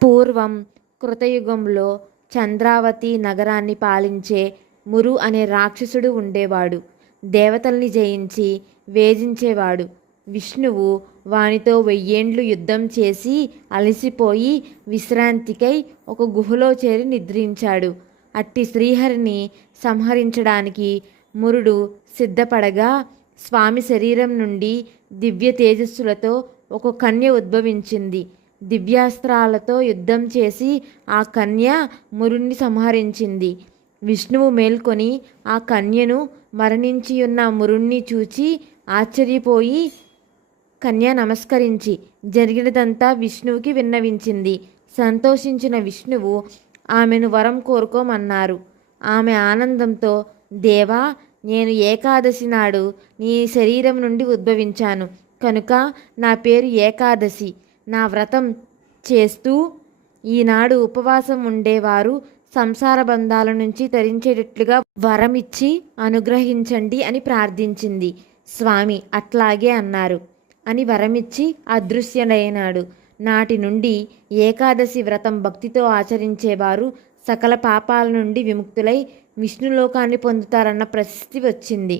పూర్వం కృతయుగంలో చంద్రావతి నగరాన్ని పాలించే మురు అనే రాక్షసుడు ఉండేవాడు. దేవతల్ని జయించి వేధించేవాడు. విష్ణువు వానితో 1000 యుద్ధం చేసి అలసిపోయి విశ్రాంతికై ఒక గుహలో చేరి నిద్రించాడు. అట్టి శ్రీహరిని సంహరించడానికి మురుడు సిద్ధపడగా స్వామి శరీరం నుండి దివ్య తేజస్సులతో ఒక కన్య ఉద్భవించింది. దివ్యాస్త్రాలతో యుద్ధం చేసి ఆ కన్య మురుణ్ణి సంహరించింది. విష్ణువు మేల్కొని ఆ కన్యను మరణించియున్న మురుణ్ణి చూచి ఆశ్చర్యపోయి కన్య నమస్కరించి జరిగినదంతా విష్ణువుకి విన్నవించింది. సంతోషించిన విష్ణువు ఆమెను వరం కోరుకోమన్నారు. ఆమె ఆనందంతో, దేవా, నేను ఏకాదశి నాడు నీ శరీరం నుండి ఉద్భవించాను కనుక నా పేరు ఏకాదశి. నా వ్రతం చేస్తూ ఈనాడు ఉపవాసం ఉండేవారు సంసార బంధాల నుంచి తరించేటట్లుగా వరమిచ్చి అనుగ్రహించండి అని ప్రార్థించింది. స్వామి అట్లాగే అన్నారు అని వరమిచ్చి అదృశ్యుడైనాడు. నాటి నుండి ఏకాదశి వ్రతం భక్తితో ఆచరించేవారు సకల పాపాల నుండి విముక్తులై విష్ణులోకాన్ని పొందుతారన్న ప్రసిద్ధి వచ్చింది.